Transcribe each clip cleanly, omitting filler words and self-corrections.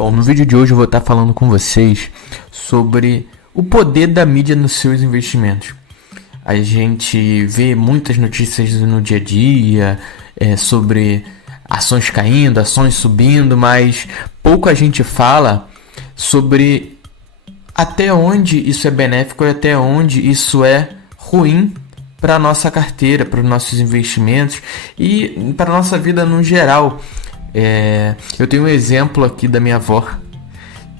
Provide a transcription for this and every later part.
Bom, no vídeo de hoje eu vou estar falando com vocês sobre o poder da mídia nos seus investimentos. A gente vê muitas notícias no dia a dia sobre ações caindo, ações subindo, mas pouco a gente fala sobre até onde isso é benéfico e até onde isso é ruim para a nossa carteira, para os nossos investimentos e para a nossa vida no geral. Eu tenho um exemplo aqui da minha avó,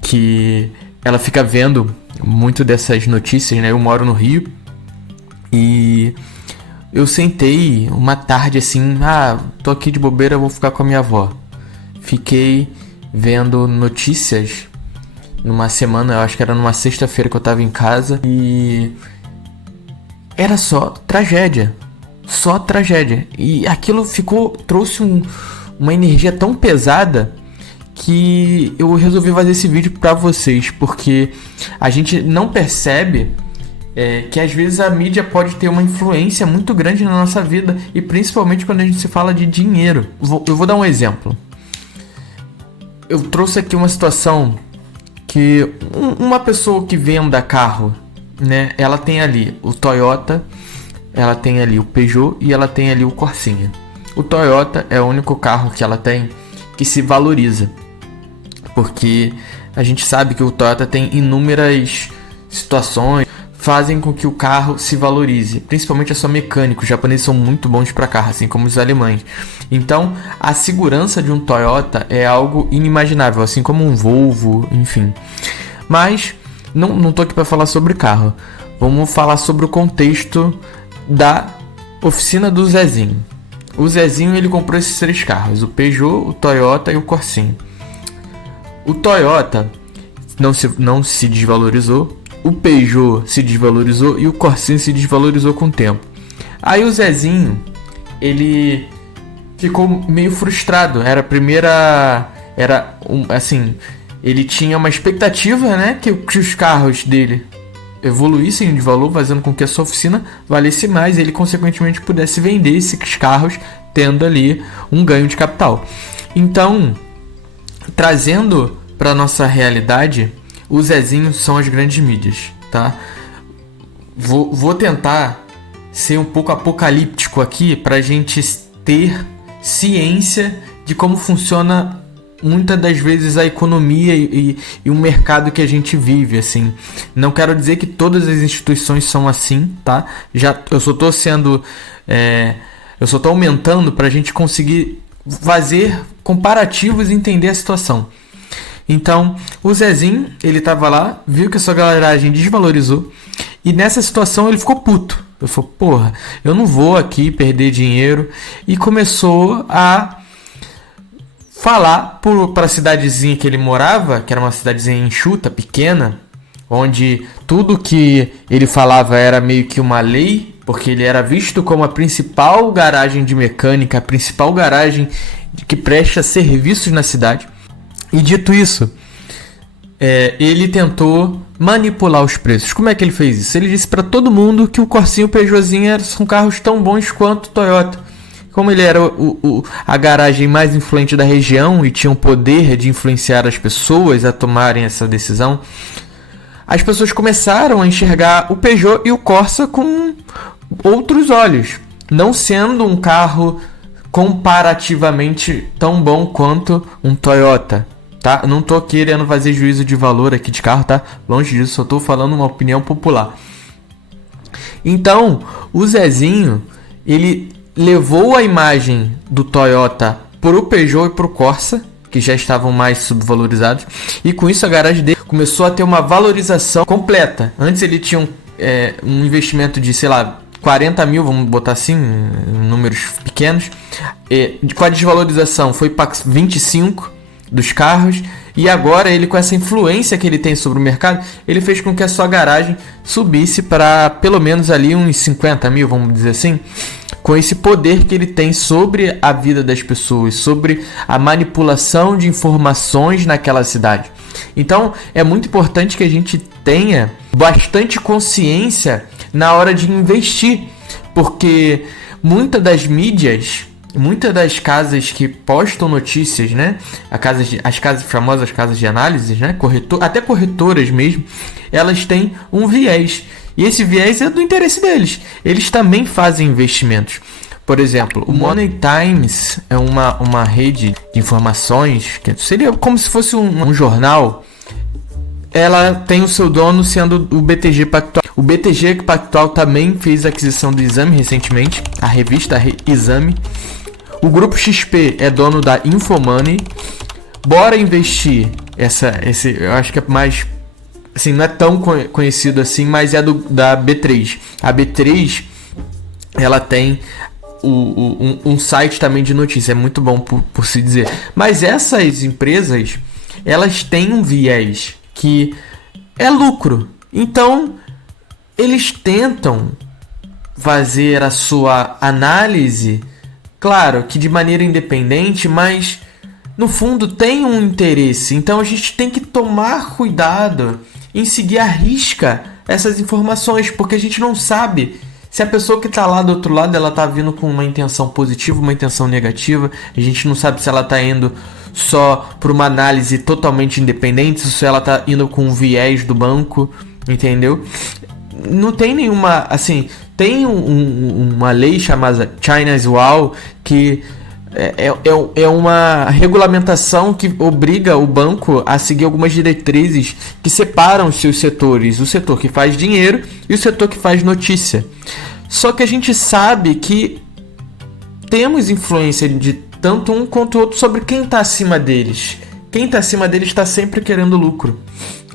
que ela fica vendo muito dessas notícias, né? Eu moro no Rio e eu sentei uma tarde assim, tô aqui de bobeira, vou ficar com a minha avó. Fiquei vendo notícias numa semana, eu acho que era numa sexta-feira que eu tava em casa e era só tragédia. E aquilo trouxe uma energia tão pesada que eu resolvi fazer esse vídeo para vocês, porque a gente não percebe que às vezes a mídia pode ter uma influência muito grande na nossa vida, e principalmente quando a gente se fala de dinheiro. Eu vou dar um exemplo. Eu trouxe aqui uma situação que uma pessoa que venda carro, né, ela tem ali o Toyota, ela tem ali o Peugeot e ela tem ali o Corsinha. O Toyota é o único carro que ela tem que se valoriza, porque a gente sabe que o Toyota tem inúmeras situações que fazem com que o carro se valorize, principalmente a sua mecânica. Os japoneses são muito bons para carro, assim como os alemães. Então, a segurança de um Toyota é algo inimaginável, assim como um Volvo, enfim. Mas não tô aqui para falar sobre carro. Vamos falar sobre o contexto da oficina do Zezinho. O Zezinho, ele comprou esses 3 carros, o Peugeot, o Toyota e o Corsinha. O Toyota não se desvalorizou, o Peugeot se desvalorizou e o Corsinha se desvalorizou com o tempo. Aí o Zezinho, ele ficou meio frustrado. Ele tinha uma expectativa, né, que os carros dele evoluíssem de valor, fazendo com que a sua oficina valesse mais e ele consequentemente pudesse vender esses carros, tendo ali um ganho de capital. Então, trazendo para nossa realidade, os Zezinhos são as grandes mídias, tá? Vou tentar ser um pouco apocalíptico aqui para a gente ter ciência de como funciona muitas das vezes a economia e o mercado que a gente vive, assim. Não quero dizer que todas as instituições são assim, tá? Eu só tô aumentando para a gente conseguir fazer comparativos e entender a situação. Então, o Zezinho, ele tava lá, viu que a sua garagem desvalorizou e nessa situação ele ficou puto. Ele falou, porra, eu não vou aqui perder dinheiro, e começou a falar para a cidadezinha que ele morava, que era uma cidadezinha enxuta, pequena, onde tudo que ele falava era meio que uma lei, porque ele era visto como a principal garagem de mecânica, a principal garagem que presta serviços na cidade. E dito isso, ele tentou manipular os preços. Como é que ele fez isso? Ele disse para todo mundo que o Corsinha e o Peugeotzinho são carros tão bons quanto o Toyota. Como ele era a garagem mais influente da região e tinha o poder de influenciar as pessoas a tomarem essa decisão, as pessoas começaram a enxergar o Peugeot e o Corsa com outros olhos, não sendo um carro comparativamente tão bom quanto um Toyota, tá? Não tô querendo fazer juízo de valor aqui de carro, tá? Longe disso, só tô falando uma opinião popular. Então, o Zezinho, ele levou a imagem do Toyota pro Peugeot e pro Corsa, que já estavam mais subvalorizados, e com isso a garagem dele começou a ter uma valorização completa. Antes ele tinha um investimento de, 40 mil, vamos botar assim, números pequenos, com a desvalorização foi para 25 dos carros, e agora ele, com essa influência que ele tem sobre o mercado, ele fez com que a sua garagem subisse para pelo menos ali uns 50 mil, vamos dizer assim, com esse poder que ele tem sobre a vida das pessoas, sobre a manipulação de informações naquela cidade. Então, é muito importante que a gente tenha bastante consciência na hora de investir, porque muitas das mídias muitas das casas que postam notícias, né? As casas famosas, casas de análise, né? Até corretoras mesmo, elas têm um viés. E esse viés é do interesse deles. Eles também fazem investimentos. Por exemplo, o Money Times é uma rede de informações, que seria como se fosse um jornal. Ela tem o seu dono sendo o BTG Pactual. O BTG Pactual também fez a aquisição do Exame recentemente, a revista Exame. O Grupo XP é dono da Infomoney. Bora Investir, eu acho que é mais, assim, não é tão conhecido assim, mas é da B3. A B3, ela tem um site também de notícia, é muito bom por se dizer. Mas essas empresas, elas têm um viés que é lucro. Então, eles tentam fazer a sua análise, claro que de maneira independente, mas no fundo tem um interesse. Então a gente tem que tomar cuidado em seguir à risca essas informações, porque a gente não sabe se a pessoa que está lá do outro lado, ela está vindo com uma intenção positiva, uma intenção negativa. A gente não sabe se ela está indo só por uma análise totalmente independente, se ela está indo com um viés do banco, entendeu? Não tem nenhuma, assim, tem uma lei chamada China's Wall, que é uma regulamentação que obriga o banco a seguir algumas diretrizes que separam os seus setores, o setor que faz dinheiro e o setor que faz notícia. Só que a gente sabe que temos influência de tanto um quanto o outro sobre quem está acima deles. Quem está acima deles está sempre querendo lucro.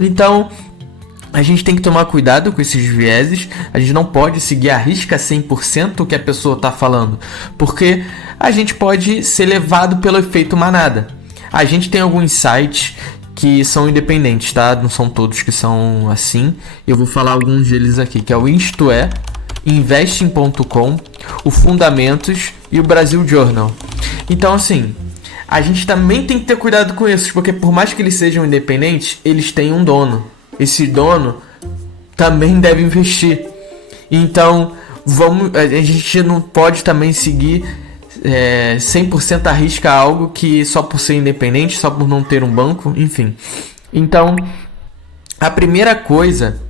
Então, a gente tem que tomar cuidado com esses vieses. A gente não pode seguir à risca 100% o que a pessoa está falando, porque a gente pode ser levado pelo efeito manada. A gente tem alguns sites que são independentes, tá? Não são todos que são assim. Eu vou falar alguns deles aqui, que é o Isto É, Investing.com, o Fundamentos e o Brasil Journal. Então, assim, a gente também tem que ter cuidado com isso, porque por mais que eles sejam independentes, eles têm um dono. Esse dono também deve investir. Então, a gente não pode também seguir 100% à risca algo que só por ser independente, só por não ter um banco, enfim. Então, a primeira coisa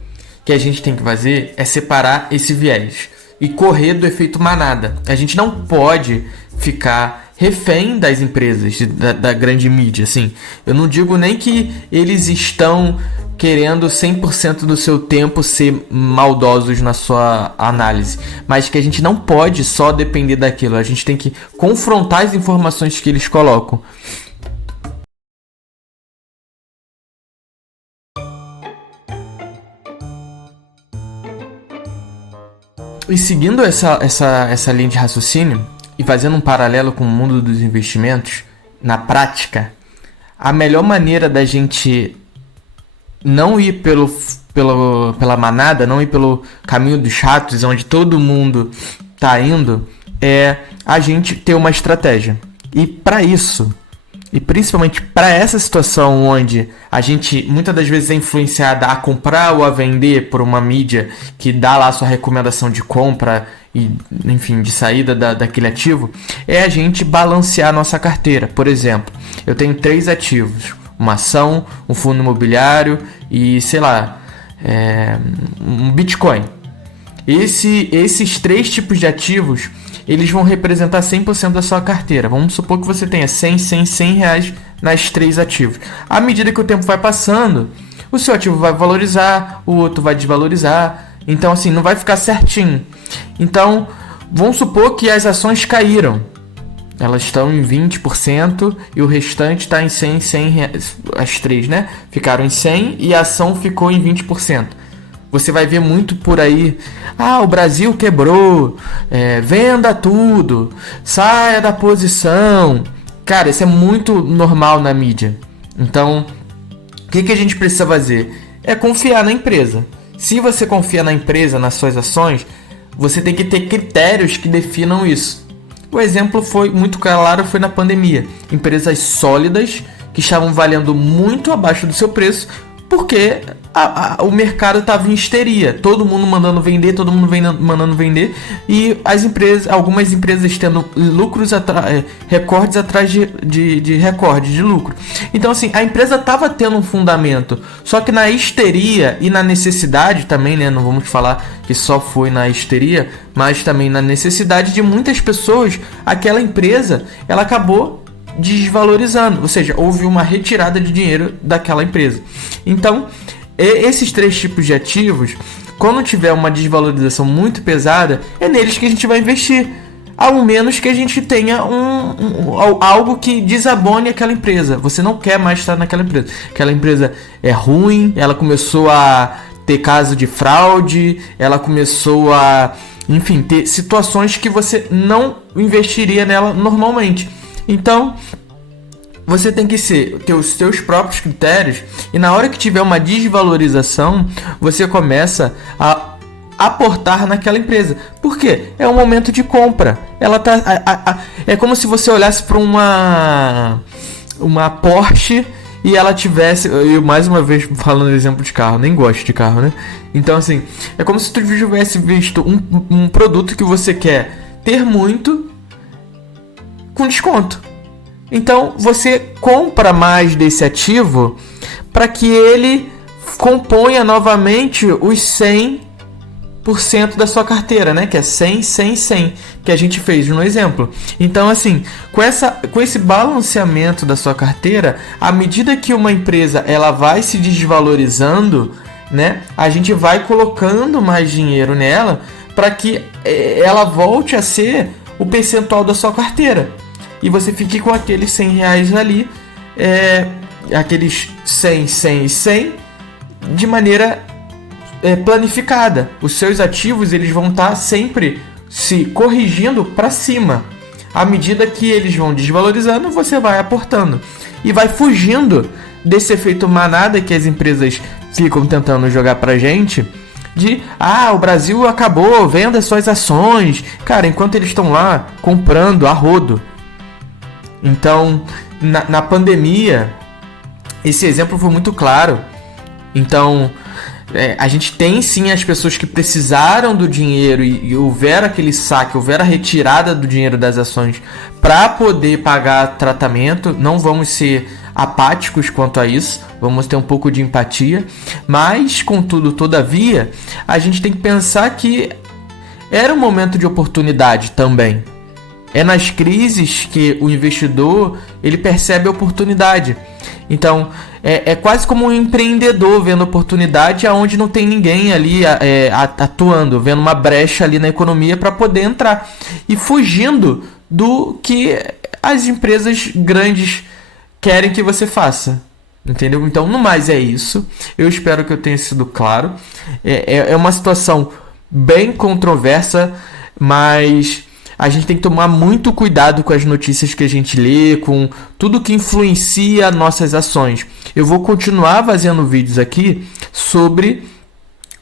que a gente tem que fazer é separar esse viés e correr do efeito manada. A gente não pode ficar refém das empresas, da grande mídia, assim. Eu não digo nem que eles estão querendo 100% do seu tempo ser maldosos na sua análise, mas que a gente não pode só depender daquilo. A gente tem que confrontar as informações que eles colocam. E seguindo essa linha de raciocínio e fazendo um paralelo com o mundo dos investimentos, na prática, a melhor maneira da gente não ir pela manada, não ir pelo caminho dos ratos, onde todo mundo está indo, é a gente ter uma estratégia. E para isso, e principalmente para essa situação onde a gente muitas das vezes é influenciada a comprar ou a vender por uma mídia que dá lá a sua recomendação de compra e, enfim, de saída daquele ativo, é a gente balancear a nossa carteira. Por exemplo, eu tenho 3 ativos, uma ação, um fundo imobiliário e, sei lá, um Bitcoin. Esses 3 tipos de ativos, eles vão representar 100% da sua carteira. Vamos supor que você tenha 100 reais nas 3 ativos. À medida que o tempo vai passando, o seu ativo vai valorizar, o outro vai desvalorizar. Então, assim, não vai ficar certinho. Então, vamos supor que as ações caíram. Elas estão em 20% e o restante está em 100 reais. As 3, né? Ficaram em 100 e a ação ficou em 20%. Você vai ver muito por aí, o Brasil quebrou, venda tudo, saia da posição. Cara, isso é muito normal na mídia. Então, o que a gente precisa fazer? É confiar na empresa. Se você confia na empresa, nas suas ações, você tem que ter critérios que definam isso. O exemplo foi muito claro, foi na pandemia. Empresas sólidas, que estavam valendo muito abaixo do seu preço, porque o mercado estava em histeria, todo mundo mandando vender, mandando vender, e algumas empresas tendo recordes atrás de recorde de lucro. Então assim, a empresa estava tendo um fundamento, só que na histeria e na necessidade também, né, não vamos falar que só foi na histeria, mas também na necessidade de muitas pessoas, aquela empresa, ela acabou desvalorizando, ou seja, houve uma retirada de dinheiro daquela empresa. Então, esses 3 tipos de ativos, quando tiver uma desvalorização muito pesada, é neles que a gente vai investir, ao menos que a gente tenha algo que desabone aquela empresa. Você não quer mais estar naquela empresa. Aquela empresa é ruim, ela começou a ter caso de fraude, ela começou a, enfim, ter situações que você não investiria nela normalmente. Então, você tem que ter os seus próprios critérios, e na hora que tiver uma desvalorização, você começa a aportar naquela empresa. Por quê? É um momento de compra. Ela é como se você olhasse para uma Porsche e ela tivesse... Eu mais uma vez falando exemplo de carro, nem gosto de carro, né? Então assim, é como se tu tivesse visto um produto que você quer ter muito com desconto. Então você compra mais desse ativo para que ele componha novamente os 100% da sua carteira, né? Que é 100, 100, 100, que a gente fez no exemplo. Então assim, com esse balanceamento da sua carteira, à medida que uma empresa ela vai se desvalorizando, né? A gente vai colocando mais dinheiro nela para que ela volte a ser o percentual da sua carteira. E você fique com aqueles R$100 ali, aqueles 100, 100 e 100, de maneira planificada. Os seus ativos eles vão estar sempre se corrigindo para cima. À medida que eles vão desvalorizando, você vai aportando. E vai fugindo desse efeito manada que as empresas ficam tentando jogar pra gente, de o Brasil acabou, venda suas ações. Cara, enquanto eles estão lá comprando a rodo. Então, na pandemia, esse exemplo foi muito claro. Então, a gente tem sim as pessoas que precisaram do dinheiro e houver aquele saque, houver a retirada do dinheiro das ações para poder pagar tratamento. Não vamos ser apáticos quanto a isso, vamos ter um pouco de empatia. Mas, contudo, todavia, a gente tem que pensar que era um momento de oportunidade também. É nas crises que o investidor ele percebe a oportunidade. Então, é quase como um empreendedor vendo oportunidade aonde não tem ninguém ali atuando, vendo uma brecha ali na economia para poder entrar. E fugindo do que as empresas grandes querem que você faça. Entendeu? Então, no mais é isso. Eu espero que eu tenha sido claro. É uma situação bem controversa, mas... a gente tem que tomar muito cuidado com as notícias que a gente lê, com tudo que influencia nossas ações. Eu vou continuar fazendo vídeos aqui sobre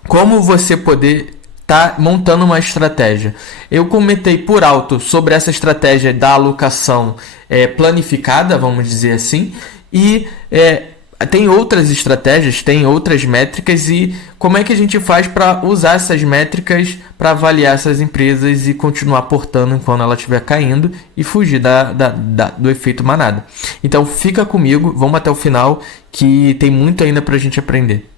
como você poder estar montando uma estratégia. Eu comentei por alto sobre essa estratégia da alocação planificada, vamos dizer assim, e tem outras estratégias, tem outras métricas, e como é que a gente faz para usar essas métricas para avaliar essas empresas e continuar aportando quando ela estiver caindo e fugir do efeito manada. Então fica comigo, vamos até o final que tem muito ainda para a gente aprender.